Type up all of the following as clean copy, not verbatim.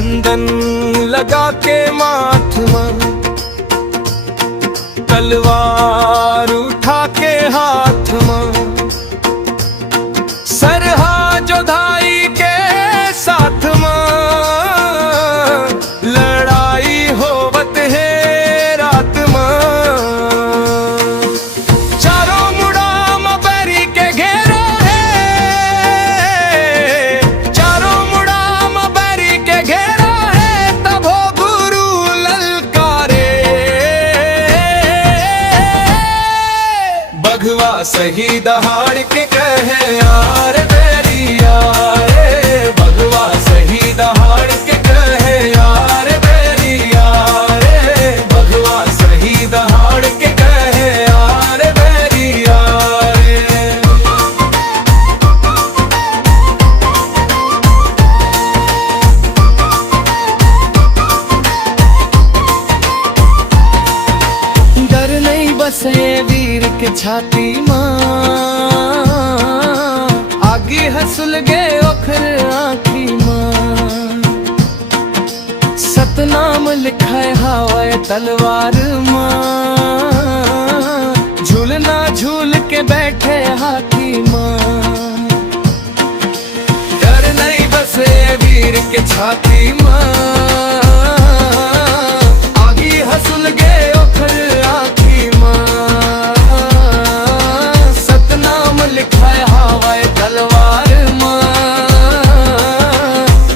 चंदन लगा के माथ में, तलवार उठा के हाथ में, सरहा जोधाई के साथ में, लड़ाई होवत है रात में। चारों मुड़ाम बैरी के घेरा है, चारों मुड़ाम बैरी के घेरा है, तब हो गुरु ललकारे। बघवा सही दहाड़ के कहे यार बैरिया रे, बघवा सही दहाड़ के कहे यार बैरिया रे, बघवा सही दहाड़ के कहे यार बैरिया रे। डर नहीं बसे वीर के छाती मां, आगे हंसुल गे ओखर आँखी मां, सतनाम लिखाए हवाए तलवार मां, झूलना झूल के बैठे हाथी मां। डर नहीं बसे वीर के छाती मां, आगे हंसुल गे ओखर आँखी मां, सतनाम लिखाए हवाए तलवार मां,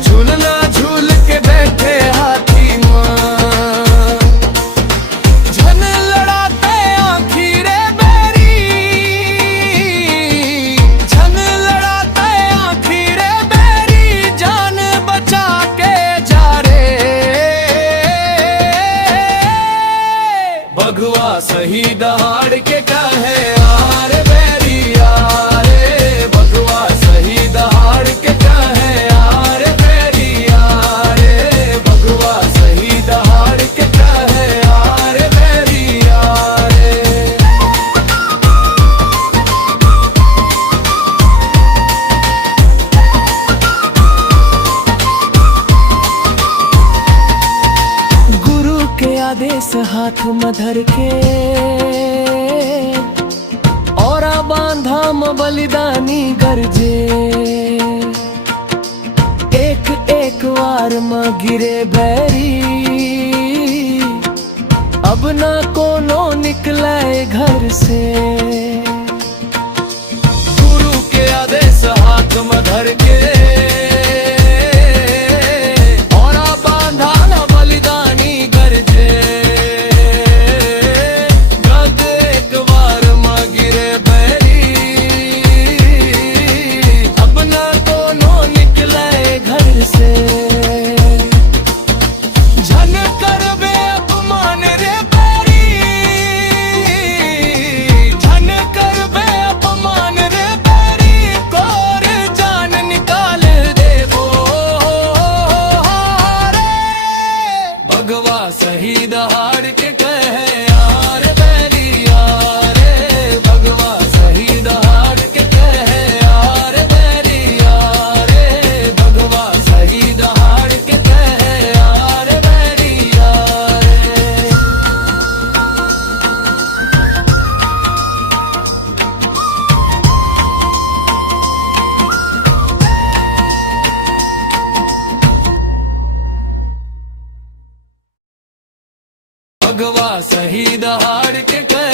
झूलना झूल के बैठे हाथी मां। झन लड़ाते आँखी रे बैरी, झन लड़ाते आँखी रे बैरी, जान बचा के जा रे। बघवा सही दहाड़ के कहे यार बैरिया रे, बघवा सही दहाड़ के कहे यार बैरिया रे, बघवा सही दहाड़ के कहे यार बैरिया रे। गुरु के आदेश हाथ में धर के, और बांधा में बलिदानी गरजे, एक एक वार में गिरे बैरी, अब ना कोनो निकले घर से। गुरु के आदेश हाथ में धर के, और बांधा न बलिदानी गरजे, गद एक बार में गिरे बैरी, अब ना कोनो निकले घर से। झन करबे अपमान रे बैरी, झन करबे अपमान रे बैरी, कोर जान निकाल देबो रे। बघवा सही दहाड़ के कहे यार बैरिया रे, बघवा सही दहाड़ के कहे यार बैरिया रे, बघवा सही दहाड़ के कहे यार बैरिया रे। बघवा सही दहाड़ के कहे